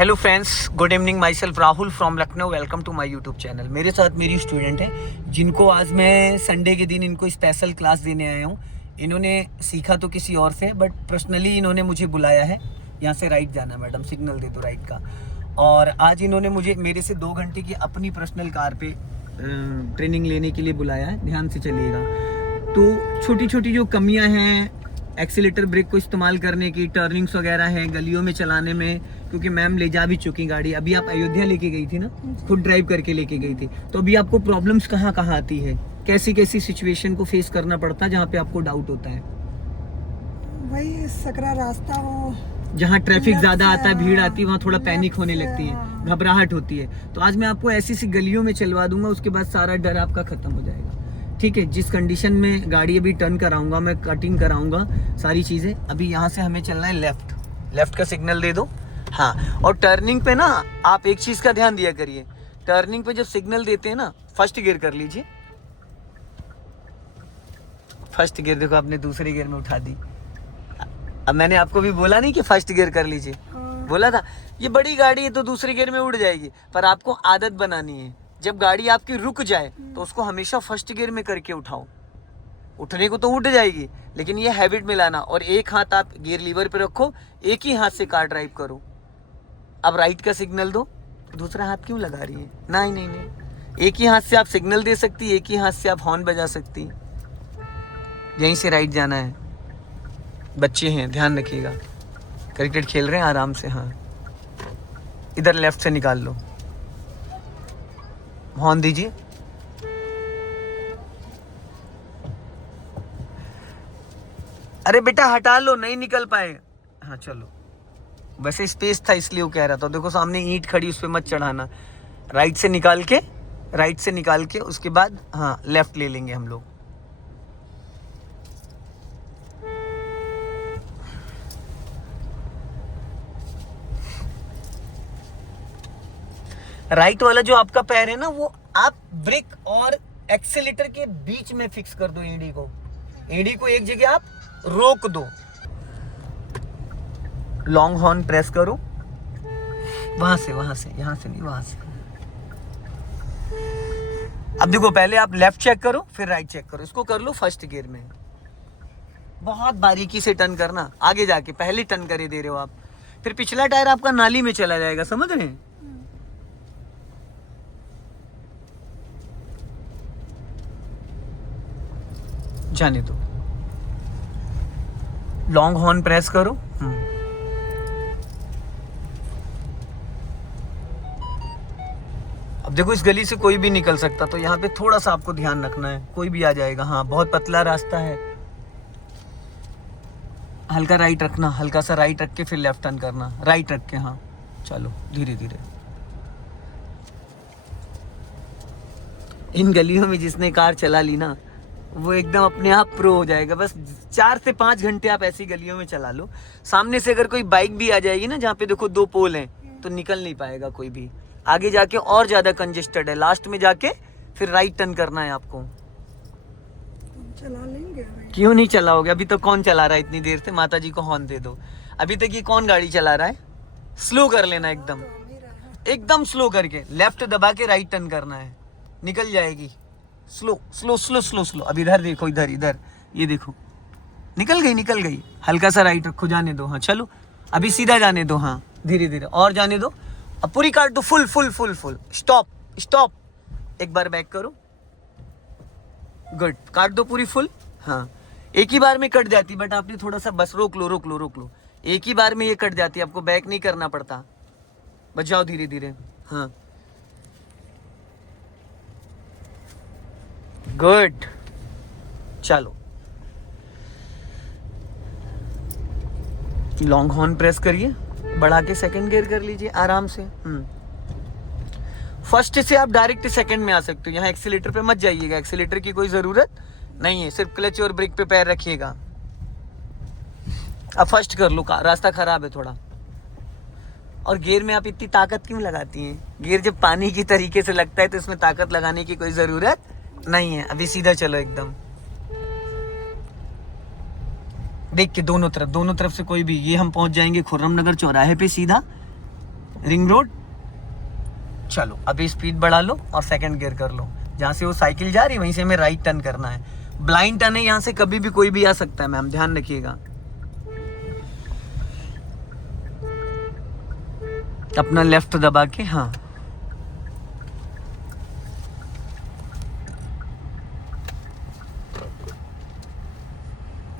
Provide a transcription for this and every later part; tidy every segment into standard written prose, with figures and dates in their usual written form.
Hello friends, good evening. Myself Rahul from Lucknow. Welcome to my YouTube channel. मेरे साथ मेरी student है जिनको आज मैं संडे के दिन इनको स्पेशल क्लास देने आया हूँ। इन्होंने सीखा तो किसी और से, बट पर्सनली इन्होंने मुझे बुलाया है। यहाँ से राइट जाना है मैडम, सिग्नल दे दो राइट का। और आज इन्होंने मुझे मेरे से 2 घंटे की अपनी पर्सनल कार पे ट्रेनिंग लेने के लिए बुलाया है। ध्यान से चलिएगा। तो छोटी छोटी जो कमियाँ हैं एक्सीलेटर ब्रेक को इस्तेमाल करने की, टर्निंग्स वगैरह हैं गलियों में चलाने में, क्योंकि मैम ले जा भी चुकी गाड़ी। अभी आप अयोध्या लेके गई थी ना, खुद ड्राइव करके लेके गई थी। तो अभी आपको प्रॉब्लम्स कहाँ कहाँ आती है, कैसी कैसी सिचुएशन को फेस करना पड़ता है जहाँ पे आपको डाउट होता है? वही सकरा रास्ता हो, जहाँ ट्रैफिक ज्यादा आता है, भीड़ आती है, वहाँ थोड़ा पैनिक होने लगती है, घबराहट होती है। तो आज मैं आपको ऐसी सी गलियों में चलवा दूंगा, उसके बाद सारा डर आपका खत्म हो जाएगा। ठीक है, जिस कंडीशन में गाड़ी अभी टर्न कराऊंगा, मैं कटिंग कराऊंगा, सारी चीजें। अभी यहाँ से हमें चलना है लेफ्ट का सिग्नल दे दो। हाँ, और टर्निंग पे ना आप एक चीज का ध्यान दिया करिए। टर्निंग पे जब सिग्नल देते हैं ना, फर्स्ट गियर कर लीजिए। फर्स्ट गियर देखो, आपने दूसरे गियर में उठा दी। अब मैंने आपको भी बोला नहीं कि फर्स्ट गियर कर लीजिए, बोला था। ये बड़ी गाड़ी है तो दूसरे गियर में उड़ जाएगी, पर आपको आदत बनानी है। जब गाड़ी आपकी रुक जाए तो उसको हमेशा फर्स्ट गियर में करके उठाओ। उठने को तो उठ जाएगी, लेकिन ये हैबिट में लाना। और एक हाथ आप गियर लीवर पे रखो, एक ही हाथ से कार ड्राइव करो। अब राइट का सिग्नल दो। दूसरा हाथ क्यों लगा रही है? नहीं नहीं नहीं, एक ही हाथ से आप सिग्नल दे सकती, एक ही हाथ से आप हॉर्न बजा सकती। यहीं से राइट जाना है। बच्चे हैं, ध्यान रखिएगा। क्रिकेट खेल रहे हैं आराम से। हाँ, इधर लेफ्ट से निकाल लो, हॉर्न दीजिए। अरे बेटा हटा लो, नहीं निकल पाए। हाँ चलो, वैसे स्पेस था इसलिए वो कह रहा था। देखो सामने ईंट खड़ी, उस पे मत चढ़ाना। राइट से निकाल के उसके बाद हाँ लेफ्ट ले लेंगे हम लोग। राइट वाला जो आपका पैर है ना, वो आप ब्रेक और एक्सेलेटर के बीच में फिक्स कर दो। एडी को एक जगह आप रोक दो। लॉन्ग हॉर्न प्रेस करो, वहां से यहाँ से नहीं, वहां से। अब देखो, पहले आप लेफ्ट चेक करो, फिर राइट चेक करो। इसको कर लो फर्स्ट गियर में। बहुत बारीकी से टर्न करना, आगे जाके पहले टर्न करे दे रहे हो आप, फिर पिछला टायर आपका नाली में चला जाएगा। समझ रहे हैं? जाने दो। लॉन्ग हॉर्न प्रेस करो। अब देखो, इस गली से कोई भी निकल सकता, तो यहाँ पे थोड़ा सा आपको ध्यान रखना है, कोई भी आ जाएगा। हाँ, बहुत पतला रास्ता है। हल्का राइट रखना, हल्का सा राइट रख के फिर लेफ्ट टर्न करना। राइट रख के, हाँ चलो धीरे धीरे। इन गलियों में जिसने कार चला ली ना, वो एकदम अपने आप प्रो हो जाएगा। बस 4 से 5 घंटे आप ऐसी गलियों में चला लो। सामने से अगर कोई बाइक भी आ जाएगी ना, जहाँ पे देखो 2 पोल हैं, तो निकल नहीं पाएगा कोई भी। आगे जाके और ज्यादा कंजेस्टेड है। लास्ट में जाके फिर राइट टर्न करना है आपको। चला लेंगे। क्यों नहीं चलाओगे? अभी तो कौन चला रहा है इतनी देर से? माता जी को हॉर्न दे दो। अभी तक ये कौन गाड़ी चला रहा है? स्लो कर लेना, एकदम स्लो करके लेफ्ट दबा के राइट टर्न करना है, निकल जाएगी। Slow slow slow slow slow. अब इधर देखो, इधर ये देखो, निकल गई। हल्का सा राइट रखो, जाने दो। हाँ चलो, अभी सीधा जाने दो। हाँ धीरे धीरे और जाने दो। अब पूरी काट दो, फुल। स्टॉप। एक बार बैक करो। गुड, काट दो पूरी फुल। हाँ, एक ही बार में कट जाती, बट आपने थोड़ा सा बस रोक लो। एक ही बार में ये कट जाती, आपको बैक नहीं करना पड़ता। बच जाओ धीरे धीरे। हाँ गुड, चलो। लॉन्ग हॉर्न प्रेस करिए, बढ़ा के सेकंड गियर कर लीजिए आराम से। फर्स्ट से आप डायरेक्ट सेकंड में आ सकते हो। यहाँ एक्सीलेटर पे मत जाइएगा, एक्सीलेटर की कोई जरूरत नहीं है, सिर्फ क्लच और ब्रेक पे पैर रखिएगा। अब फर्स्ट कर लो, रास्ता खराब है थोड़ा। और गियर में आप इतनी ताकत क्यों लगाती हैं? गियर जब पानी की तरीके से लगता है तो इसमें ताकत लगाने की कोई जरूरत नहीं है। अभी सीधा चलो एकदम, देख के दोनों तरफ से कोई भी। ये हम पहुंच जाएंगे खुर्रम नगर चौराहे पे सीधा। Ring road. चलो अभी स्पीड बढ़ा लो और सेकंड गियर कर लो। जहाँ से वो साइकिल जा रही है वहीं से हमें राइट टर्न करना है। ब्लाइंड टर्न है, यहाँ से कभी भी कोई भी आ सकता है मैम, ध्यान रखिएगा। अपना लेफ्ट दबा के, हाँ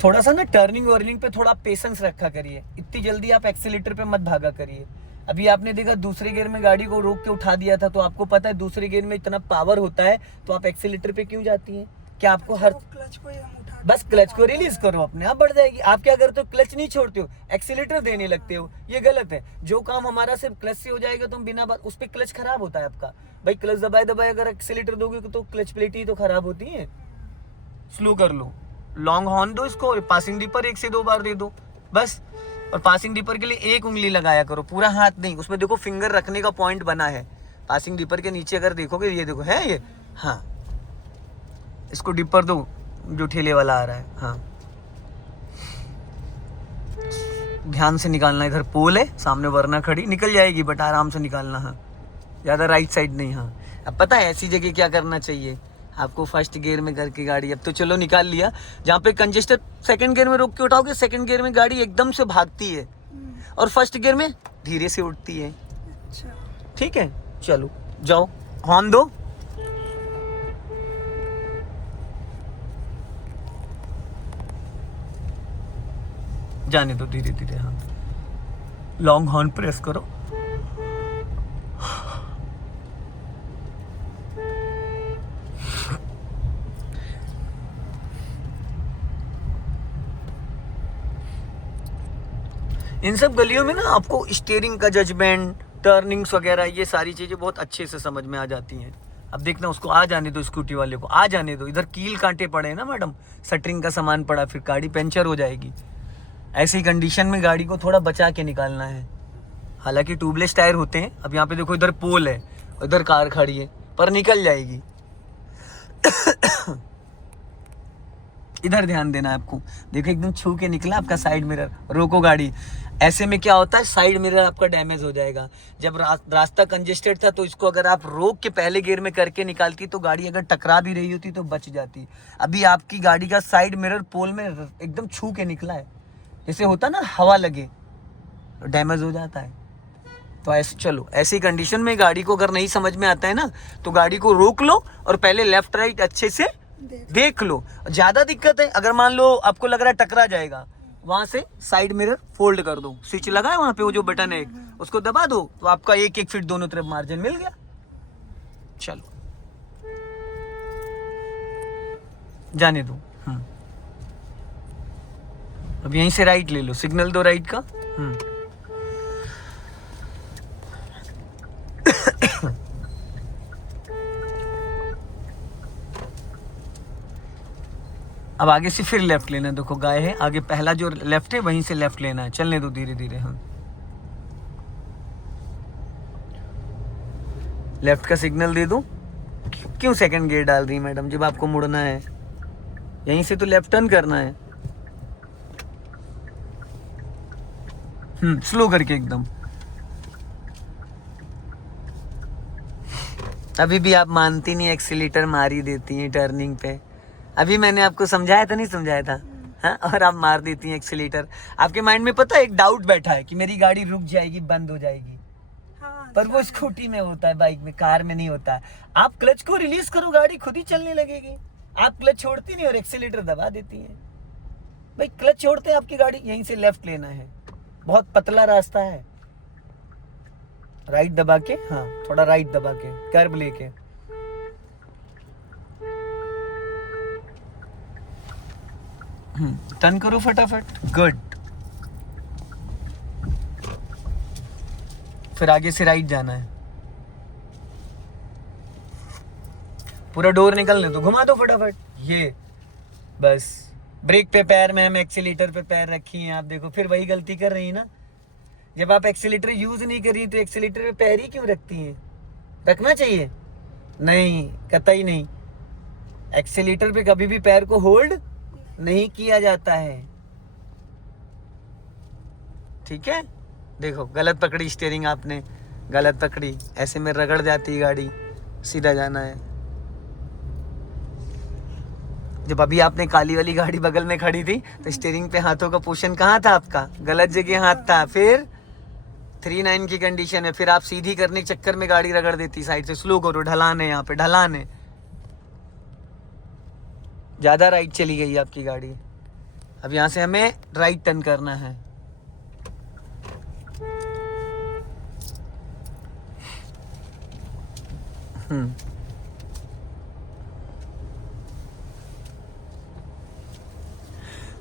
थोड़ा सा ना टर्निंग वर्निंग पे थोड़ा पेशेंस रखा करिए, इतनी जल्दी आप एक्सीलेटर पे मत भागा करिए। अभी आपने देखा दूसरे गियर में गाड़ी को रोक के उठा दिया था, तो आपको पता है दूसरे गियर में इतना पावर होता है, तो आप एक्सीलेटर पे क्यों जाती हैं? क्या आपको हर क्लच को ही हम उठा बस क्लच को रिलीज करो, अपने आप बढ़ जाएगी। आप क्या करते हो, क्लच नहीं छोड़ते हो, एक्सीलेटर देने लगते हो, ये गलत है। जो काम हमारा सिर्फ क्लच से हो जाएगा तो हम बिना बात उस पर क्लच खराब होता है आपका। भाई क्लच दबाए दबाए अगर एक्सीलेटर दोगे तो क्लच प्लेट ही तो खराब होती है। स्लो कर लो, लॉन्ग हॉर्न दो इसको, और पासिंग डिपर 1 से 2 बार दे दो बस। और पासिंग डिपर के लिए एक उंगली लगाया करो, पूरा हाथ नहीं। उसमें देखो फिंगर रखने का पॉइंट बना है पासिंग डिपर के नीचे, अगर देखोगे ये देखो है ये, हाँ इसको डिपर दो जो ठेले वाला आ रहा है, हाँ ध्यान से निकालना। इधर पोल है सामने, वरना खड़ी निकल जाएगी, बट आराम से निकालना, हाँ ज़्यादा राइट साइड नहीं। हाँ अब पता है ऐसी जगह क्या करना चाहिए आपको, फर्स्ट गियर में करके गाड़ी, अब तो चलो निकाल लिया, जहाँ पे कंजेस्टेड सेकंड गियर में रोक के उठाओगे, सेकंड गियर में गाड़ी एकदम से भागती है और फर्स्ट गियर में धीरे से उठती है। अच्छा ठीक है चलो जाओ, हॉर्न दो। जाने दो धीरे धीरे, हाँ लॉन्ग हॉर्न प्रेस करो। इन सब गलियों में ना आपको स्टीयरिंग का जजमेंट, टर्निंग्स वगैरह, ये सारी चीजें बहुत अच्छे से समझ में आ जाती हैं। अब देखना उसको आ जाने दो, स्कूटी वाले को आ जाने दो। इधर कील कांटे पड़े हैं ना मैडम, शटरिंग का सामान पड़ा, फिर गाड़ी पंचर हो जाएगी। ऐसी कंडीशन में गाड़ी को थोड़ा बचा के निकालना है। हालांकि ट्यूबलेस टायर होते हैं। अब यहाँ पे देखो इधर पोल है, इधर कार खड़ी है, पर निकल जाएगी। इधर ध्यान देना है आपको। देखो एकदम छू के निकला आपका साइड मिरर, रोको गाड़ी। ऐसे में क्या होता है, साइड मिरर आपका डैमेज हो जाएगा। जब रास्ता कंजेस्टेड था तो इसको अगर आप रोक के पहले गियर में करके निकालती तो गाड़ी अगर टकरा भी रही होती तो बच जाती। अभी आपकी गाड़ी का साइड मिरर पोल में एकदम छू के निकला है, जैसे होता ना हवा लगे तो डैमेज हो जाता है। तो ऐसे चलो, ऐसी कंडीशन में गाड़ी को अगर नहीं समझ में आता है ना तो गाड़ी को रोक लो और पहले लेफ्ट राइट अच्छे से देख लो। ज्यादा दिक्कत है, अगर मान लो आपको लग रहा है टकरा जाएगा, वहां से साइड मिरर फोल्ड कर दो, स्विच लगा है वहां पे, वो जो बटन है उसको दबा दो, तो आपका 1-1 फीट दोनों तरफ मार्जिन मिल गया। चलो जाने दो। अब यहीं से राइट ले लो, सिग्नल दो राइट का। अब आगे से फिर लेफ्ट लेना। देखो गाय है आगे, पहला जो लेफ्ट है वहीं से लेफ्ट लेना है। चलने दो धीरे धीरे। हम लेफ्ट का सिग्नल दे दो। क्यों सेकंड गियर डाल रही मैडम, जब आपको मुड़ना है यहीं से तो लेफ्ट टर्न करना है। स्लो करके एकदम। अभी भी आप मानती नहीं, एक्सीलेटर मार ही देती हैं टर्निंग पे। अभी मैंने आपको समझाया था, नहीं समझाया था? हाँ, और आप मार देती हैं एक्सीलेटर। आपके माइंड में पता है एक डाउट बैठा है कि मेरी गाड़ी रुक जाएगी, बंद हो जाएगी। हाँ, पर वो स्कूटी में होता है, बाइक में, कार में नहीं होता है। आप क्लच को रिलीज करो, गाड़ी खुद ही चलने लगेगी। आप क्लच छोड़ती नहीं और एक्सीलेटर दबा देती हैं। भाई क्लच छोड़ते हैं आपकी गाड़ी, यहीं से लेफ्ट लेना है, बहुत पतला रास्ता है। राइट दबा के, हाँ थोड़ा राइट दबा के, कर्व लेके। टर्न करो फटाफट, गुड। फिर आगे से राइट जाना है, पूरा डोर निकलने दो, घुमा दो फटाफट। ये बस ब्रेक पे पैर में, हम एक्सीलेटर पे पैर रखी हैं। आप देखो फिर वही गलती कर रही है ना। जब आप एक्सीलेटर यूज नहीं कर रही तो एक्सीलेटर पे पैर ही क्यों रखती हैं? रखना चाहिए? नहीं, कतई नहीं। एक्सीलेटर पे कभी भी पैर को होल्ड नहीं किया जाता है, ठीक है? देखो गलत पकड़ी स्टीयरिंग आपने, गलत पकड़ी, ऐसे में रगड़ जाती है गाड़ी, सीधा जाना है। जब अभी आपने काली वाली गाड़ी बगल में खड़ी थी तो स्टीयरिंग पे हाथों का पोषण कहाँ था आपका? गलत जगह हाथ था। फिर 39 की कंडीशन है, फिर आप सीधी करने के चक्कर में गाड़ी रगड़ देती साइड से। स्लो करो, ढलान है यहाँ पे, ढलान है। ज्यादा राइट चली गई आपकी गाड़ी। अब यहाँ से हमें राइट टर्न करना है।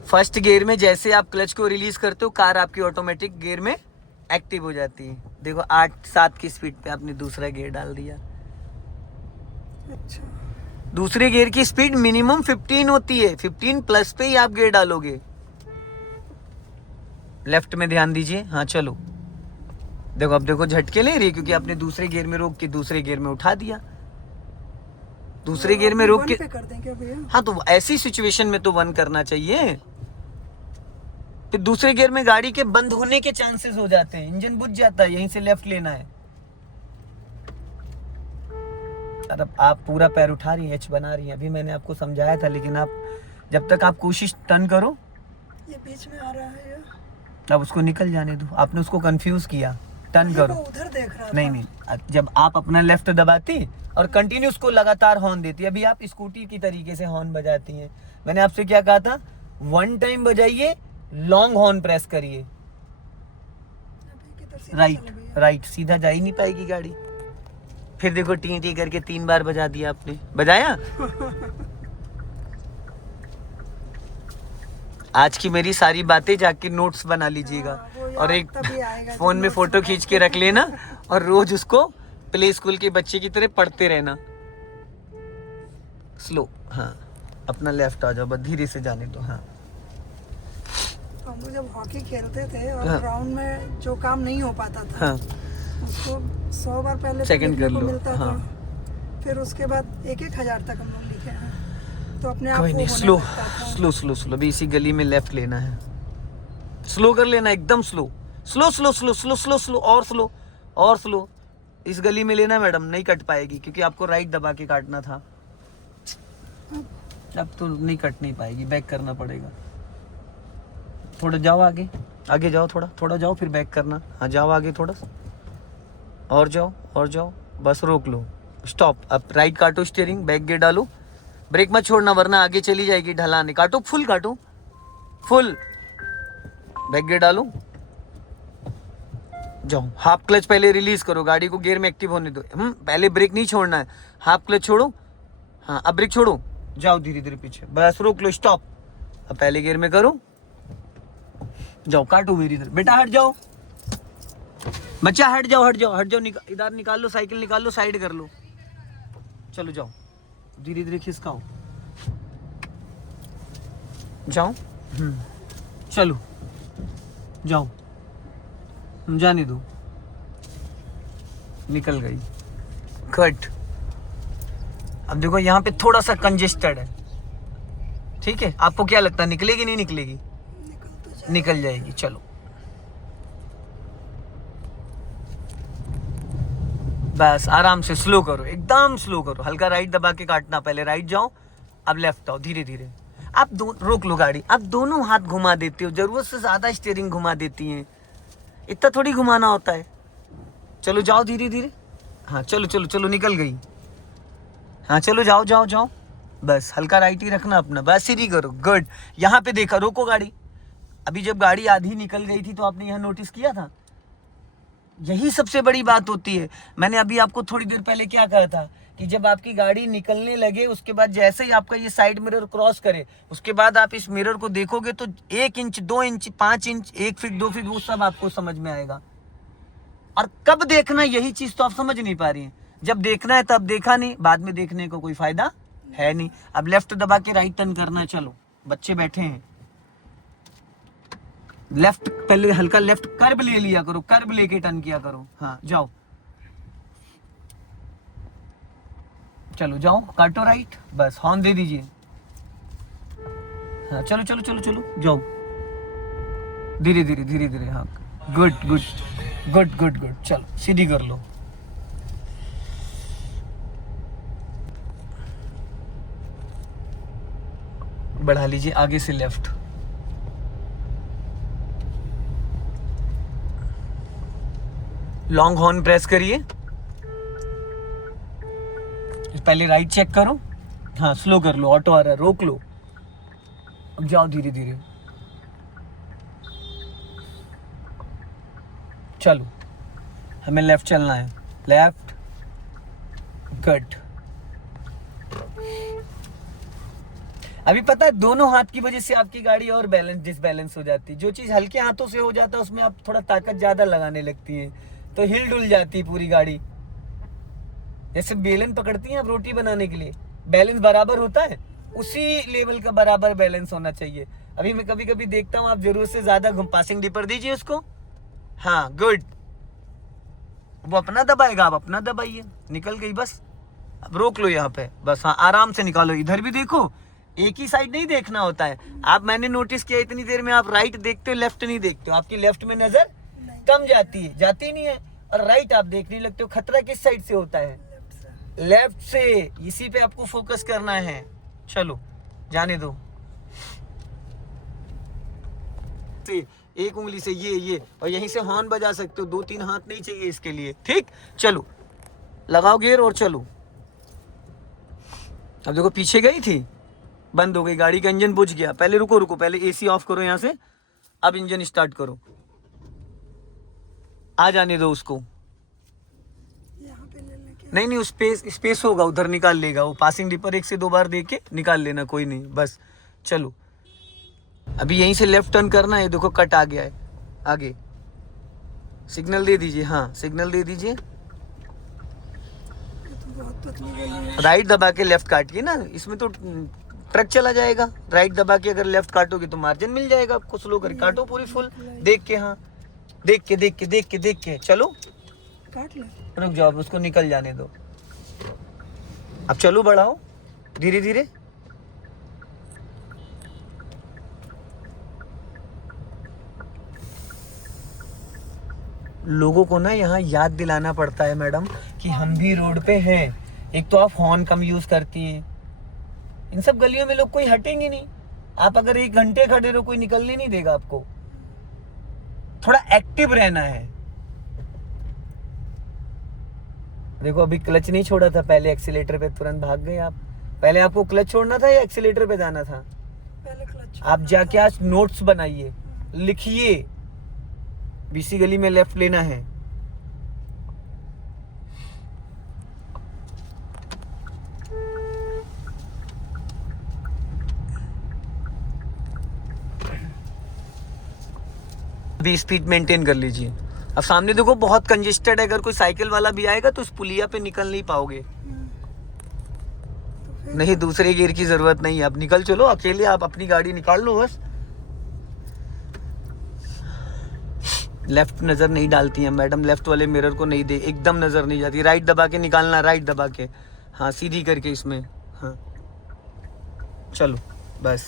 फर्स्ट गियर में जैसे आप क्लच को रिलीज करते हो, कार आपकी ऑटोमेटिक गियर में एक्टिव हो जाती है। देखो 8-7 की स्पीड पे आपने दूसरा गियर डाल दिया। अच्छा, दूसरे गियर की स्पीड मिनिमम 15 होती है, 15 प्लस पे ही आप गियर डालोगे। लेफ्ट में ध्यान दीजिए। हाँ चलो, देखो अब देखो झटके ले रही है क्योंकि आपने दूसरे गियर में रोक के दूसरे गियर में उठा दिया। दूसरे गियर में रोक के कर दें क्या भैया? हाँ, तो ऐसी सिचुएशन में तो 1 करना चाहिए। फिर दूसरे गियर में गाड़ी के बंद होने के चांसेस हो जाते हैं, इंजन बुझ जाता है। यहीं से लेफ्ट लेना है। अब आप पूरा पैर उठा रही हैं, एच बना रही हैं। अभी मैंने आपको समझाया था, लेकिन आप जब तक आप कोशिश टर्न करो। ये बीच में आ रहा है ये। अब उसको निकल जाने दो। आपने उसको कंफ्यूज किया। टर्न करो। वो उधर देख रहा नहीं था। नहीं, जब आप अपना लेफ्ट दबाती और कंटिन्यू उसको लगातार हॉर्न देती, अभी आप स्कूटी की तरीके से हॉर्न बजाती हैं। मैंने आपसे क्या कहा था? 1 टाइम बजाइए, लॉन्ग हॉर्न प्रेस करिए। अभी किधर सीधा राइट चलो भैया। राइट, सीधा जा ही नहीं पाएगी गाड़ी। फिर देखो टी टी करके 3 बार बजा दिया आपने। बजाया? आज की मेरी सारी बातें जाके नोट्स बना लीजिएगा। हाँ, वो याद और एक तभी आएगा फोन जब में notes फोटो बना खींच के रख लेना और रोज उसको प्ले स्कूल के बच्चे की तरह पढ़ते रहना। स्लो, हाँ अपना लेफ्ट आ जाओ, बस धीरे से जाने दो। हाँ तो हम लोग जब हॉकी खेलते थे और हाँ। ग्राउंड में जो काम नहीं हो पाता था, हाँ उसको 100 बार पहले Second लिखने कर को लो, मिलता हाँ। था। फिर उसके बाद 1-1 हजार तक हम लोग लिखे हैं, तो अपने आप कोई वो नहीं, होने स्लो लगता था। Slow slow slow. अभी इसी गली में लेफ्ट लेना है। स्लो कर लेना, एकदम slow slow slow slow slow slow slow, और स्लो और स्लो। इस गली में लेना मैडम, नहीं कट पाएगी क्योंकि आपको राइट दबा के काटना था। अब तो नहीं कट नहीं पाएगी, बैक करना पड़ेगा। थोड़ा जाओ आगे, आगे जाओ, थोड़ा जाओ, फिर बैक करना। हाँ जाओ आगे थोड़ा सा, और जाओ, बस रोक लो, स्टॉप। अब राइट काटो स्टीयरिंग, बैक गियर डालो, ब्रेक मत छोड़ना वरना आगे चली जाएगी ढलान। काटो, फुल काटो, फुल। बैक गियर डालो, जाओ। हाफ क्लच पहले रिलीज करो, गाड़ी को गियर में एक्टिव होने दो। पहले ब्रेक नहीं छोड़ना है, हाफ क्लच छोड़ो। हाँ अब ब्रेक छोड़ो, जाओ धीरे धीरे पीछे, बस रोक लो, स्टॉप। अब पहले गियर में करो, जाओ काटो मेरी इधर। बेटा हट जाओ, बच्चा हट जाओ, इधर निकाल लो, साइकिल निकाल लो, साइड कर लो। चलो जाओ, धीरे धीरे खिसकाओ, जाओ। चलो जाओ, जाने दो, निकल गई। कट। अब देखो यहाँ पे थोड़ा सा कंजेस्टेड है, ठीक है? आपको क्या लगता है निकलेगी नहीं निकलेगी? निकल जाएगी। चलो बस आराम से स्लो करो, एकदम स्लो करो, हल्का राइट दबा के काटना। पहले राइट जाओ, अब लेफ्ट आओ, धीरे धीरे। आप रोक लो गाड़ी। आप दोनों हाथ घुमा देते हो, जरूरत से ज्यादा स्टीयरिंग घुमा देती हैं। इतना थोड़ी घुमाना होता है। चलो जाओ धीरे धीरे। हाँ चलो निकल गई। हाँ चलो जाओ, बस हल्का राइट ही रखना अपना, बस सीधी करो। गुड। यहाँ पे देखा, रोको गाड़ी। अभी जब गाड़ी आधी निकल गई थी तो आपने यहाँ नोटिस किया था? यही सबसे बड़ी बात होती है। मैंने अभी आपको थोड़ी देर पहले क्या कहा था कि जब आपकी गाड़ी निकलने लगे, उसके बाद जैसे ही आपका ये साइड मिरर क्रॉस करे, उसके बाद आप इस मिरर को देखोगे तो 1 inch, 2 inch, 5 inch, 1 feet, 2 feet, वो सब आपको समझ में आएगा। और कब देखना, यही चीज तो आप समझ नहीं पा रही हैं। जब देखना है तब देखा नहीं, बाद में देखने को कोई फायदा है नहीं। अब लेफ्ट दबा के राइट टर्न करना है। चलो बच्चे बैठे हैं, लेफ्ट पहले हल्का लेफ्ट कर्व ले लिया करो, कर्व लेके टर्न किया करो। हाँ जाओ, चलो जाओ, काटो राइट, बस हॉर्न दे दीजिए। हाँ चलो जाओ, धीरे धीरे। हाँ गुड। गुड गुड गुड, चलो सीधी कर लो। बढ़ा लीजिए आगे से लेफ्ट। लॉन्ग हॉर्न प्रेस करिए। पहले राइट चेक करो। हाँ स्लो कर लो, ऑटो आ रहा है, रोक लो। अब जाओ धीरे धीरे। चलो हमें लेफ्ट चलना है, लेफ्ट। गुड। अभी पता है दोनों हाथ की वजह से आपकी गाड़ी और बैलेंस डिसबैलेंस हो जाती है। जो चीज हल्के हाथों से हो जाता है उसमें आप थोड़ा ताकत ज्यादा लगाने लगती है तो हिल डुल जाती है पूरी गाड़ी। जैसे बेलन पकड़ती हैं आप रोटी बनाने के लिए, बैलेंस बराबर होता है, उसी लेवल का बराबर बैलेंस होना चाहिए। अभी मैं कभी कभी देखता हूँ आप जरूरत से ज्यादा पासिंग डिपर दीजिए उसको। हाँ गुड, वो अपना दबाएगा, आप अपना दबाइए। निकल गई बस। अब रोक लो यहाँ पे बस। हाँ आराम से निकालो। इधर भी देखो, एक ही साइड नहीं देखना होता है। आप मैंने नोटिस किया इतनी देर में आप राइट देखते हो लेफ्ट नहीं देखते हो। आपकी लेफ्ट में नजर कम जाती है, जाती नहीं है, और राइट आप देखने लगते हो। खतरा किस साइड से होता है? लेफ्ट से। इसी पे आपको फोकस करना है। चलो जाने दो। एक उंगली से ये और यहीं से हॉर्न बजा सकते हो। 2-3 हाथ नहीं चाहिए इसके लिए, ठीक। चलो लगाओ गियर और चलो। अब देखो पीछे गई थी, बंद हो गई गाड़ी का इंजन, बुझ गया। पहले रुको, पहले एसी ऑफ करो यहाँ से। अब इंजन स्टार्ट करो, आ जाने दो उसको। नहीं उस स्पेस होगा उधर, निकाल लेगा वो। पासिंग डिपर 1 से 2 बार दे के निकाल लेना, कोई नहीं। बस चलो अभी यहीं से लेफ्ट टर्न करना है। देखो कट आ गया है आगे। सिग्नल दे दीजिए। हाँ सिग्नल दे दीजिए। राइट दबा के लेफ्ट काटिए ना, इसमें तो ट्रक चला जाएगा। राइट दबा के अगर लेफ्ट काटोगे तो मार्जिन मिल जाएगा आपको। स्लो करके काटो पूरी फुल, देख के। हाँ देख के चलो। काट लो, रुक जाओ, उसको निकल जाने दो। अब चलो बढ़ाओ धीरे धीरे। लोगों को ना यहाँ याद दिलाना पड़ता है मैडम कि हम भी रोड पे हैं। एक तो आप हॉर्न कम यूज करती हैं, इन सब गलियों में लोग कोई हटेंगे नहीं। आप अगर 1 घंटे खड़े रहो कोई निकलने नहीं देगा आपको। थोड़ा एक्टिव रहना है। देखो अभी क्लच नहीं छोड़ा था, पहले एक्सीलेटर पे तुरंत भाग गए आप। पहले आपको क्लच छोड़ना था या एक्सीलेटर पे जाना था? पहले क्लच। आप जाके आज नोट्स बनाइए, लिखिए। बीसी गली में लेफ्ट लेना है। अभी स्पीड मेंटेन कर लीजिए। अब सामने देखो बहुत कंजेस्टेड है, अगर कोई साइकिल वाला भी आएगा तो उस पुलिया पे निकल नहीं पाओगे। नहीं दूसरे गियर की जरूरत नहीं है। अब निकल चलो अकेले, आप अपनी गाड़ी निकाल लो बस। लेफ्ट नजर नहीं डालती है मैडम, लेफ्ट वाले मिरर को नहीं दे, एकदम नजर नहीं जाती। राइट दबा के निकालना, राइट दबा के। हाँ सीधी करके इसमें। हाँ चलो बस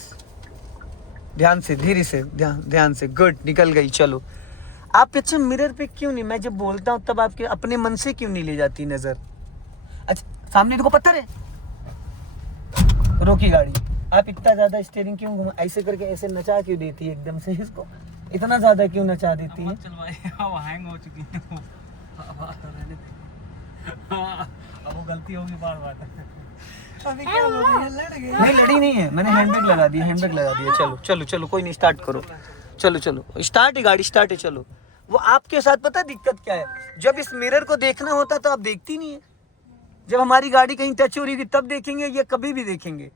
ध्यान से, धीरे से, ध्यान से। गुड, निकल गई। चलो आप अच्छा मिरर पे क्यों नहीं, मैं जब बोलता हूँ तब आपके अपने मन से क्यों नहीं ले जाती नजर? अच्छा सामने देखो पत्थर है, रोकी गाड़ी। आप इतना ज्यादा स्टीयरिंग क्यों घुमा, ऐसे करके ऐसे नचा क्यों देती है एकदम से? इसको इतना ज्यादा क्यों नचा देती है? हैंग हो चुकी है अब वो गलती होगी बार बार। अभी क्या हो गया, लड़ गए? नहीं लड़ी नहीं है, मैंने हैंडब्रेक लगा दी, हैंडब्रेक लगा दिया। चलो चलो चलो कोई नहीं, स्टार्ट करो। चलो चलो स्टार्ट है, गाड़ी स्टार्ट है। चलो वो आपके साथ पता दिक्कत क्या है, जब इस मिरर को देखना होता तो आप देखती नहीं है। जब हमारी गाड़ी कहीं टच हो रही थी तब देखेंगे, ये कभी भी देखेंगे।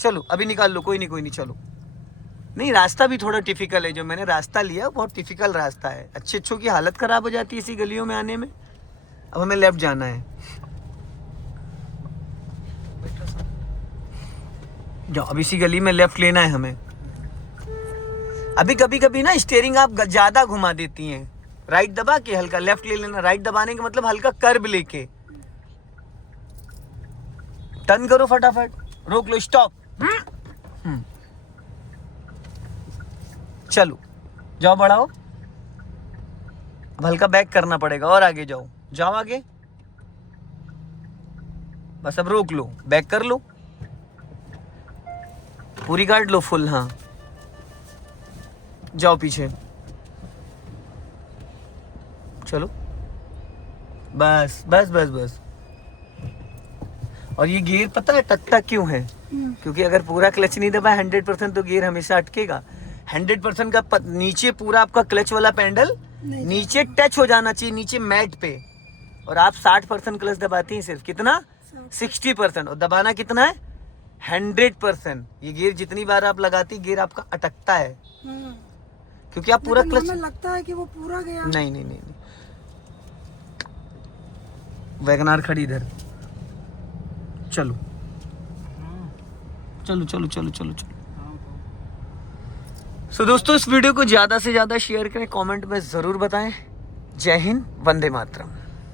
चलो अभी निकाल लो, कोई नहीं चलो। नहीं रास्ता भी थोड़ा टिपिकल है, जो मैंने रास्ता लिया बहुत टिपिकल रास्ता है। अच्छों की हालत खराब हो जाती है इसी गलियों में आने में। अब हमें लेफ्ट जाना है। जाओ अब इसी गली में लेफ्ट लेना है हमें। अभी कभी कभी ना स्टीयरिंग आप ज्यादा घुमा देती हैं, राइट दबा के हल्का लेफ्ट ले लेना। राइट दबाने का मतलब हल्का कर्व लेके टर्न करो फटाफट, रोक लो, स्टॉप। चलो जाओ बढ़ाओ। हल्का बैक करना पड़ेगा और आगे जाओ, जाओ आगे, बस अब रोक लो, बैक कर लो, पूरी गार्ड लो फुल, हाँ जाओ पीछे, चलो बस बस बस बस। और ये गियर पता है टकता क्यों है? क्योंकि अगर पूरा क्लच नहीं दबाए 100% तो गियर हमेशा अटकेगा। 100% का नीचे पूरा आपका क्लच वाला पैडल नीचे टच हो जाना चाहिए, नीचे मैट पे, और आप 60% क्लच दबाती हैं सिर्फ, कितना 60%, और दबाना कितना है 100%। ये गियर जितनी बार आप लगाती गियर आपका अटकता है, क्योंकि आप पूरा क्लच, हमें लगता है कि वो पूरा गया। नहीं नहीं नहीं, नहीं। वैगनार खड़ी इधर, चलो चलो चलो चलो चलो चलो। सो दोस्तों इस वीडियो को ज़्यादा से ज़्यादा शेयर करें, कमेंट में ज़रूर बताएं। जय हिंद, वंदे मातरम।